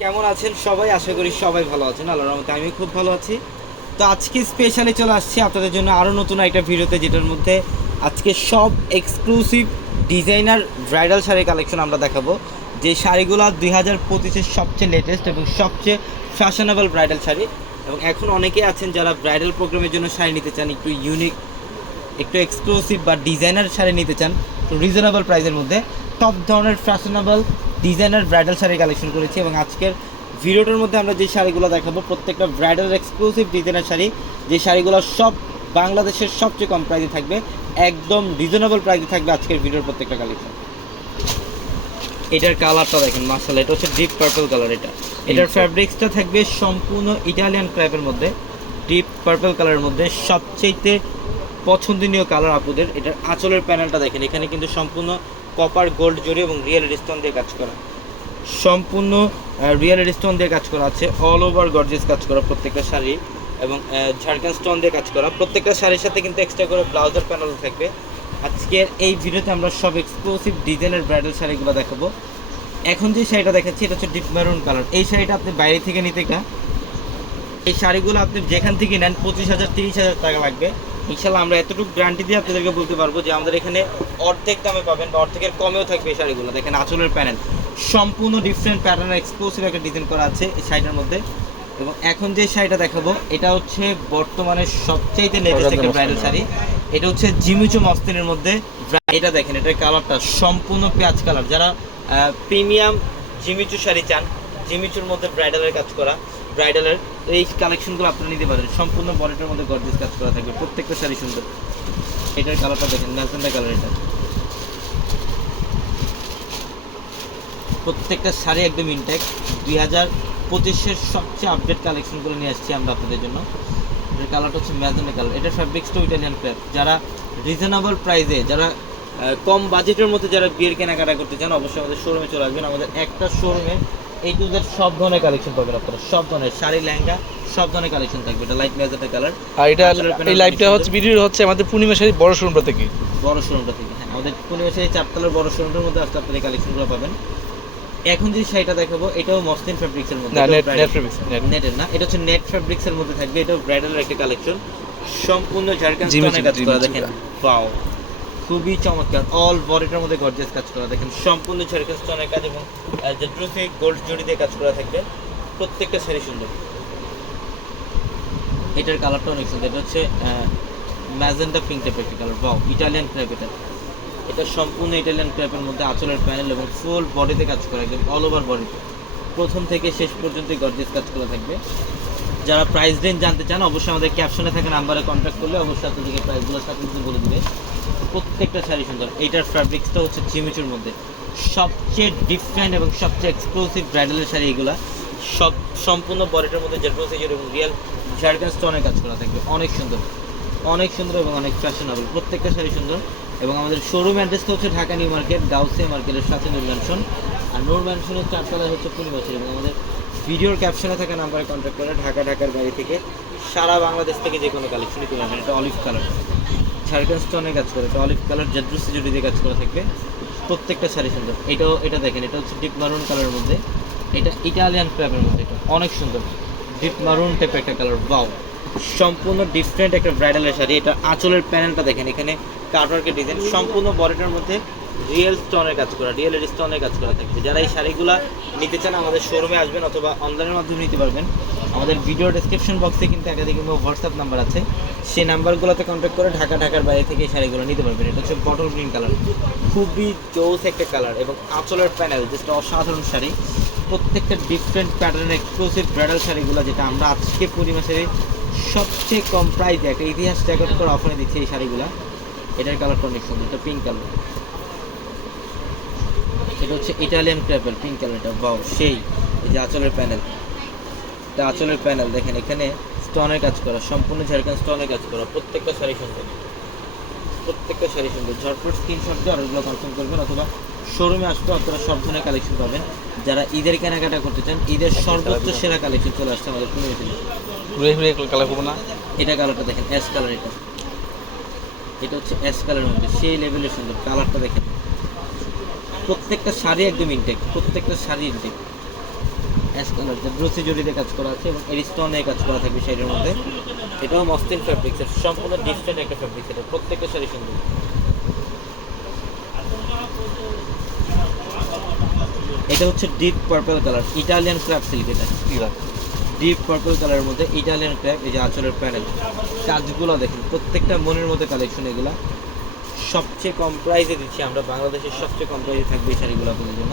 কেমন আছেন সবাই? আশা করি সবাই ভালো আছেন। আল্লাহর রহমতে আমি খুব ভালো আছি। তো আজকে স্পেশালি চলে আসছি আপনাদের জন্য আরও নতুন একটা ভিডিওতে, যেটার মধ্যে আজকে সব এক্সক্লুসিভ ডিজাইনার ব্রাইডাল শাড়ির কালেকশন আমরা দেখাবো। যে শাড়িগুলো দুই হাজার পঁচিশের সবচেয়ে লেটেস্ট এবং সবচেয়ে ফ্যাশনেবল ব্রাইডাল শাড়ি। এবং এখন অনেকে আছেন যারা ব্রাইডাল প্রোগ্রামের জন্য শাড়ি নিতে চান, একটু ইউনিক একটু এক্সক্লুসিভ বা ডিজাইনার শাড়ি নিতে চান রিজনেবল প্রাইসের মধ্যে। টপ ধরনের fashionable designer bridal sari collection করেছি এবং আজকের ভিডিওটার মধ্যে আমরা যে শাড়িগুলো দেখাবো প্রত্যেকটা ব্রাইডাল এক্সক্লুসিভ ডিজাইনার শাড়ি যে শাড়িগুলো সব বাংলাদেশের সবচেয়ে কম প্রাইসে থাকবে একদম রিজনেবল প্রাইসে থাকবে আজকের ভিডিওর প্রত্যেকটা কালেকশন এটার কালারটা দেখেন মাসাল এটা হচ্ছে ডিপ পার্পল কালার এটা। এটার ফ্যাব্রিক্সটা থাকবে সম্পূর্ণ ইটালিয়ান ক্র্যাপের মধ্যে ডিপ পার্পল কালারের মধ্যে। সবচেয়ে পছন্দনীয় কালার আপুদের এটার আঁচলের প্যানেলটা দেখেন এখানে কিন্তু সম্পূর্ণ কপার গোল্ড জড়ি এবং রিয়েল স্টোন দিয়ে কাজ করা। সম্পূর্ণ রিয়েল স্টোন দিয়ে কাজ করা আছে। অল ওভার গর্জেস কাজ করা প্রত্যেকটা শাড়ি এবং ঝাড়খান স্টোন দিয়ে কাজ করা। প্রত্যেকটা শাড়ির সাথে কিন্তু এক্সট্রা করে ব্লাউজার প্যানেল থাকবে। আজকের এই ভিডিওতে আমরা সব এক্সক্লুসিভ ডিজাইনের ব্রাইডাল শাড়িগুলো দেখাবো। এখন যে শাড়িটা দেখাচ্ছি, এটা হচ্ছে ডিপ মেরুন কালার এই শাড়িটা আপনি বাইরে থেকে নিতে গা এই শাড়িগুলো আপনি যেখান থেকে নেন, পঁচিশ হাজার, তিরিশ হাজার টাকা লাগবে। ইনশাল্লাহ আমরা এতটুকু গ্যারান্টি দিয়ে আপনাদেরকে বলতে পারব যে আমাদের এখানে অর্ধেক দামে পাবেন বা অর্ধেকের কমেও থাকবে এই শাড়িগুলো। দেখেন আঁচলের প্যানেল সম্পূর্ণ ডিফারেন্ট প্যাটার্ন এক্সক্লুসিভ একটা ডিজাইন করা আছে এই শাড়িটার মধ্যে। এবং এখন যে শাড়িটা দেখাবো এটা হচ্ছে বর্তমানে সবচাইতে লেটেস্ট একটা ব্রাইডাল শাড়ি। এটা হচ্ছে জিমিচু মস্তিনের মধ্যে। এটা দেখেন এটার কালারটা সম্পূর্ণ পেঁয়াজ কালার যারা প্রিমিয়াম জিমিচু শাড়ি চান জিমিচুর মধ্যে ব্রাইডালের কাজ করা। ব্রাইডালের এই কালেকশনগুলো আপনারা নিতে পারেন। সম্পূর্ণ বডিটার মধ্যে গর্জিয়াস কাজ করা থাকবে, প্রত্যেকটা শাড়ি সুন্দর। এটার কালারটা দেখেন ম্যাজেন্ডা কালার এটা। প্রত্যেকটা শাড়ি একদম ইনটেক দুই হাজার পঁচিশের সবচেয়ে আপডেট কালেকশনগুলো নিয়ে আসছি আমরা আপনাদের জন্য। এটার কালারটা হচ্ছে ম্যাজেন্ডা কালার এটা ফ্যাব্রিক্সটা ইটালিয়ান ক্র্যাপ যারা রিজনেবল প্রাইসে যারা কম বাজেটের মধ্যে যারা বিয়ের কেনাকাটা করতে চান, অবশ্যই আমাদের শোরুমে চলে আসবেন। আমাদের একটা শোরুমে এই টু জেড সব ধরনের কালেকশন পাবেন আপনারা। সব ধরনের শাড়ি লেহেঙ্গা সব ধরনের কালেকশন থাকবে। এটা লাইট ম্যাজেন্ডা কালার আর এটা এই অনেক হচ্ছে ভিডিও হচ্ছে আমাদের পূর্ণিমা শাড়ি বড় শোরুমটা থেকে। বড় শোরুমটা থেকে হ্যাঁ। আমাদের পরিবেশে এই চারতলার বড় শোরুমটার মধ্যে আসলে আপনার এই কালেকশনগুলো পাবেন। এখন যে শাড়িটা দেখাবো এটাও মসলিন ফ্যাব্রিক্সের মধ্যে। না নেট নেটের না এটা হচ্ছে নেট ফ্যাব্রিক্সের মধ্যে থাকবে। এটাও ব্রাইডালের একটা কালেকশন সম্পূর্ণ ঝাড়খান্ড জিমিচু, কাজ করা দেখেন। পাও খুবই চমৎকার অল বডিটার মধ্যে গর্জিয়াস কাজ করা। দেখেন, সম্পূর্ণ ঝাড়খান্ড স্টোনের কাজ এবং যে গোল্ড জড়ি দিয়ে কাজ করা থাকবে, প্রত্যেকটা শাড়ি সুন্দর। এটার কালারটা অনেক সুন্দর। এটা হচ্ছে ম্যাজেন্টা পিঙ্ক টাইপের একটা কালার বাও ইটালিয়ান ক্র্যাপ এটা। এটা সম্পূর্ণ ইটালিয়ান ক্র্যাপের মধ্যে আঁচলের প্যানেল এবং ফুল বডিতে কাজ করা, একদম অল ওভার বডিতে প্রথম থেকে শেষ পর্যন্ত গর্জিয়াস কাজ করা থাকবে। যারা প্রাইস রেঞ্জ জানতে চান, অবশ্যই আমাদের ক্যাপশনে থাকা নাম্বারে কন্ট্যাক্ট করলে অবশ্যই আপনাদেরকে প্রাইসগুলোর সাথে বলে দিবে। প্রত্যেকটা শাড়ি সুন্দর। এইটার ফ্যাব্রিক্সটা হচ্ছে জিমিচুর মধ্যে। সবচেয়ে ডিফারেন্ট এবং সবচেয়ে এক্সক্লুসিভ ব্রাইডালের শাড়ি এগুলা। সব সম্পূর্ণ বডিটার মধ্যে জেড প্রসিজার এবং রিয়েল ঝাড়খান্ড অনেক কাজ করা থাকবে অনেক সুন্দর। অনেক সুন্দর এবং অনেক ফ্যাশনেবল প্রত্যেকটা শাড়ি সুন্দর। এবং আমাদের শোরুম অ্যাড্রেসটা হচ্ছে ঢাকা নিউ মার্কেট গাউসে মার্কেটের সাথে নূর ম্যানশন আর নূর ম্যানশনের চারতলায় হচ্ছে পূর্ণিমাছের এবং আমাদের ভিডিওর ক্যাপশনে থাকা নাম্বারে কন্ট্যাক্ট করে ঢাকা ঢাকার বাড়ি থেকে সারা বাংলাদেশ থেকে যে কোনো কালেকশনই তুলে এটা অলিভ কালার ঝাড়খান্ড অনেক কাজ করে অলিভ কালার জাদ্রুসি জুড়ি দিয়ে কাজ করা থাকবে। প্রত্যেকটা শাড়ি সুন্দর। এটাও এটা দেখেন, এটা হচ্ছে ডিপ মারুন কালারের মধ্যে। এটা ইটালিয়ান ক্র্যাপের মধ্যে এটা। অনেক সুন্দর। ডিপ মারুন টাইপের একটা কালার বাউ সম্পূর্ণ ডিফারেন্ট একটা ব্রাইডালের শাড়ি। এটা আঁচলের প্যানেলটা দেখেন, এখানে কাটওয়ার্কের ডিজাইন সম্পূর্ণ বডিটার মধ্যে রিয়েল স্টোনের কাজ করা রিয়েল স্টোনের কাজ করা থাকবে যারা এই শাড়িগুলো নিতে চান, আমাদের শোরুমে আসবেন অথবা অনলাইনের মাধ্যমে নিতে পারবেন। আমাদের ভিডিও ডেসক্রিপশন বক্সে কিন্তু একাধিক হোয়াটসঅ্যাপ নাম্বার আছে। সেই নাম্বারগুলোতে কন্ট্যাক্ট করে ঢাকা, ঢাকার বাইরে থেকে এই শাড়িগুলো নিতে পারবেন। এটা হচ্ছে বটল গ্রিন কালার খুবই জোস একটা কালার এবং আঁচলের প্যানেল যেটা অসাধারণ শাড়ি। প্রত্যেকটা ডিফারেন্ট প্যাটার্নের এক্সক্লুসিভ ব্রাইডাল শাড়িগুলো যেটা আমরা আজকে পরিমাসে সবচেয়ে কম প্রাইসে একটা ইতিহাস রেকর্ড করে অফারে দিচ্ছি এই শাড়িগুলো। এটার কালার সুন্দর এটা পিঙ্ক কালার এটা হচ্ছে ইটালিয়ান ক্র্যাপেল পিঙ্ক কালারটা বাও সেই এই যে আঁচলের প্যানেল এটা আঁচলের প্যানেল দেখেন এখানে স্টোনের কাজ করা সম্পূর্ণ ঝাড়খান্ড স্টোনের কাজ করা প্রত্যেকটা শাড়ি সুন্দর। প্রত্যেকটা শাড়ি সুন্দর। ঝটপট স্ক্রিনশট দিয়ে অর্ডারগুলো কনফার্ম করবেন অথবা শোরুমে আসলে আপনারা সব ধরনের কালেকশন পাবেন। যারা ঈদের কেনাকাটা করতে চান ঈদের সর্বোচ্চ সেরা কালেকশন চলে আসছে আমাদের পুরো ঘুরে ঘুরে কালার করব না? এটা কালারটা দেখেন অ্যাশ কালার এটা। এটা হচ্ছে অ্যাশ কালারের মধ্যে সেই লেভেলের সুন্দর। কালারটা দেখেন। প্রত্যেকটা শাড়ি একদম ইনটেক প্রত্যেকটা শাড়ি ইনটেক কালার জড়িতে কাজ করা আছে এবং এরিস্টনে কাজ করা থাকবে শাড়ির মধ্যে। এটাও মস্তিন ফ্যাব্রিক্সের সম্পূর্ণ ডিফারেন্ট একটা ফ্যাব্রিক্স এটা প্রত্যেকটা শাড়ি সুন্দর। এটা হচ্ছে deep purple colour Italian crepe silk এটা। ডিপ পার্পল কালারের মধ্যে ইটালিয়ান ক্র্যাপ এই যে আঁচলের প্যানেল কাজগুলো দেখেন প্রত্যেকটা মনের মধ্যে কালেকশন এগুলা। সবচেয়ে কম প্রাইসে দিচ্ছি আমরা, বাংলাদেশের সবচেয়ে কম প্রাইসে থাকবে এই শাড়িগুলো আপনাদের জন্য।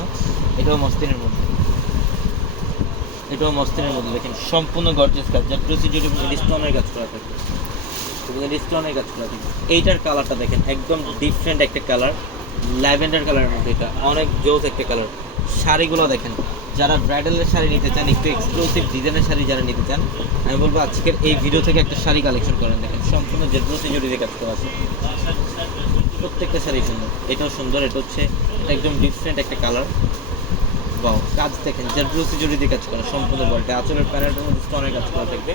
এটাও মস্তিনের মধ্যে। এটাও মস্তিনের মধ্যে, দেখেন, সম্পূর্ণ গর্জেস কাজ। যা প্রসিডিউর স্টোনের কাজ করা থাকবে স্টোনের কাজ করা থাকবে এইটার কালারটা দেখেন, একদম ডিফারেন্ট একটা কালার ল্যাভেন্ডার কালারের মধ্যে এটা, অনেক জোস একটা কালার শাড়িগুলো দেখেন, যারা ব্রাইডালের শাড়ি নিতে চান, একটু এক্সক্লুসিভ ডিজাইনের শাড়ি যারা নিতে চান, আমি বলব আজকের এই ভিডিও থেকে একটা শাড়ি কালেকশন করেন। দেখেন, সম্পূর্ণ জেড্রোসি জড়িয়ে কাজ করা আছে। প্রত্যেকটা শাড়ি সুন্দর এটাও সুন্দর, এটা হচ্ছে একদম ডিফারেন্ট একটা কালার বাও কাজ দেখেন জেড্রোসি জড়িয়ে কাজ করা, সম্পূর্ণ বলতে আঁচলের প্যানেলটার মধ্যে স্টোনের কাজ করা থাকবে।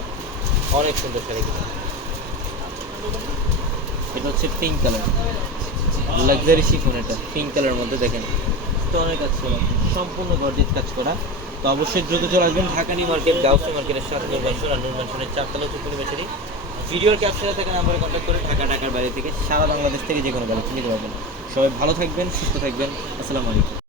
অনেক সুন্দর শাড়ি। এটা হচ্ছে পিঙ্ক কালার লাক্সারি শিফন এটা পিঙ্ক কালারের মধ্যে দেখেন। স্টোনের কাজ করা, সম্পূর্ণ গর্জিত কাজ করা। তো অবশ্যই দ্রুত চলে আসবেন ঢাকা নিউ মার্কেট, গাউসি মার্কেটের সাথে নির্বাচন আর নির্বাচনের চারতলা চুপুরি বেচারি ভিডিওর ক্যাপচারে থেকে নাম্বারে কন্ট্যাক্ট করে ঢাকা, ঢাকার বাইরে থেকে সারা বাংলাদেশ থেকে যে কোনো কালেকশন নিতে পারবেন। সবাই ভালো থাকবেন, সুস্থ থাকবেন। আসসালামু আলাইকুম।